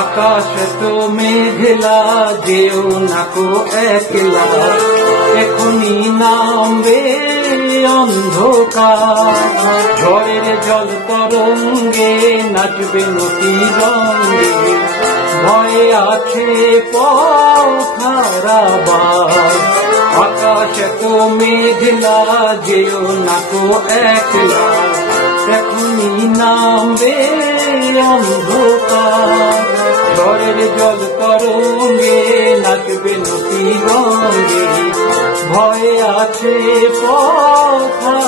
আকাশ তো মেঘলা, যেও না কো একলা, এখনই নামবে অন্ধকার। ঝড়ের জল তরঙ্গে নাচবে নদী রঙ্গে, ভয়ে আছে পথহারাবার। আকাশ তো মেঘলা, যেও না কো একলা, এখনই নামবে অন্ধকার। ঝড়ের জল তরঙ্গে নাচবে নদী রঙ্গে, ভয়ে আছে পথহারাবার।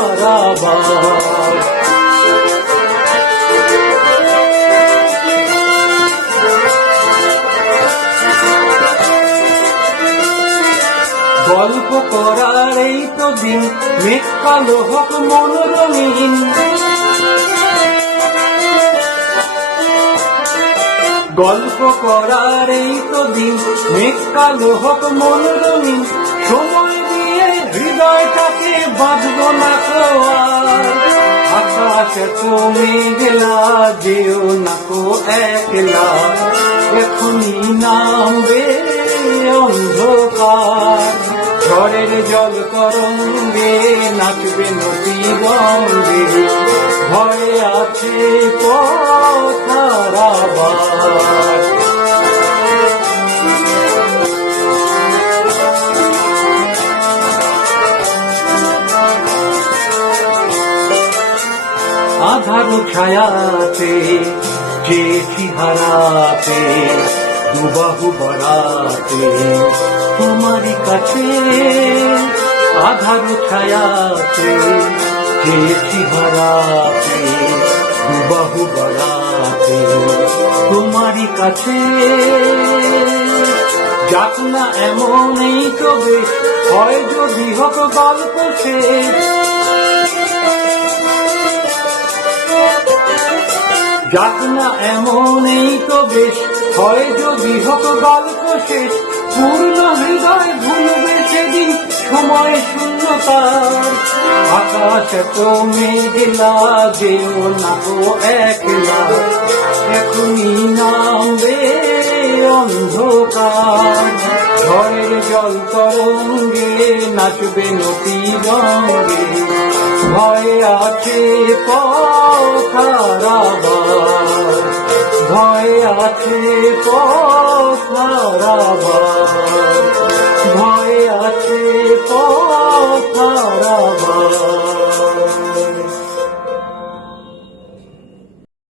গল্প করার এই তো দিন, মেঘ কালো হোক মন রঙিন। গল্প করার এই তো দিন, মেঘ কালো হোক মন রঙিন। সময় দিয়ে হৃদয়টাকে বাঁধবো না তো আর। আকাশ তো মেঘলা, যেও না কো একলা, এখনই নামবে অন্ধকার। ঝড়ের জল তরঙ্গে নাচবে নদী রঙ্গে, ভয়ে আছে পথহারাবার। আধার ছায়াতে চেয়েছি হারাতে, দুবাহু বাড়াতে তোমারই কাছে। আধার ছায়াতে চেয়েছি হারাতে, দুবাহু বাড়াতে তোমারই কাছে। যাক না এমনই তো বেশ, হয় যদি হোক গল্প শেষ। যাক না এমনই তো বেশ, হয় যদি হোক গল্প শেষ। পূর্ণ হৃদয় ভুলবে সেদিন সময় শূন্যতার। আকাশ তো মেঘলা, যেও না কো একলা, এখনই নামবে অন্ধকার। ঝড়ের জল তরঙ্গে নাচবে নদী রঙ্গে, ভয়ে আছে পথহারাবার। ভয়ে আছে পথহারাবার, ভয়ে আছে পথহারাবার।